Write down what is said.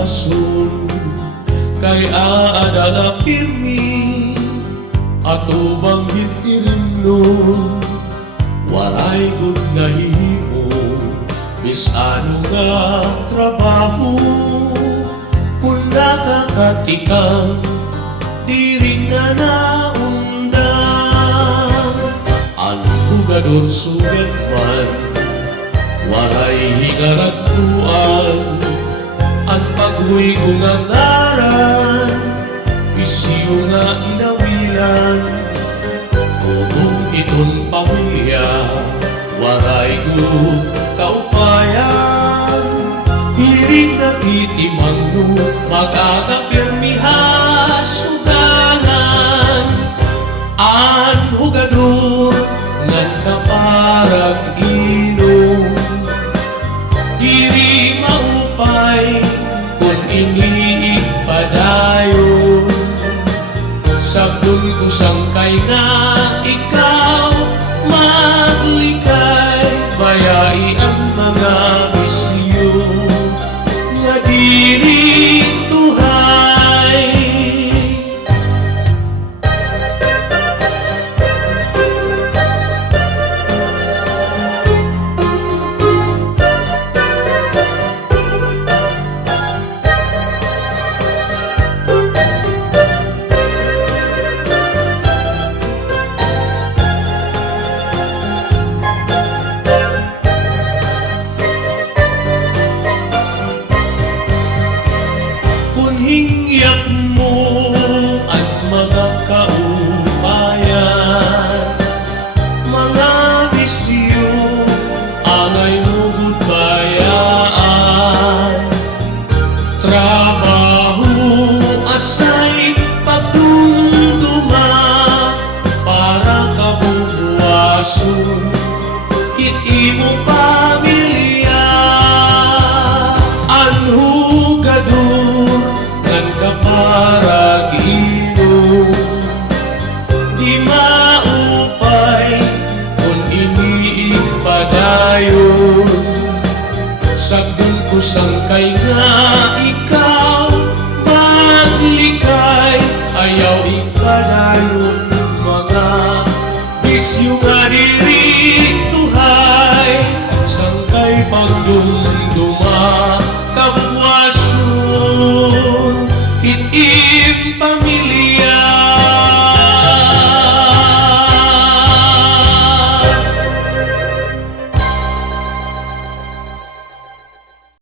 pagbuwason kay aadala pirmi ato banggit irimno walay gud nahimo bisano nga trabaho kung nakakatikang diri na naundang ang jugador sugat man walay hingaragtuan ang paghuy kong angaran isiyo nga inawilan kung iton pamilya waray gud kaupayan hiring na itimangno mag-agapirmiha suganan ang jugador ngan kaparag inom diri maupay kung iniipadayon sabdon kusang kay nga ikaw maglikay bayai ang mga bisyo nga diri tuhay. Hingyak mo at mga kaupayan mga bisyo angay mo gudbayaan trabaho asay pagdumduma para kabubuason hit mo pamilya anhugador kaparag inom di maupay kung iniipadayon sagdon kusang kay nga ikaw maglikay ayaw ipadayon mga bisyo nga diri tuhay sangkay pagdumduma kabuwason itim pamilya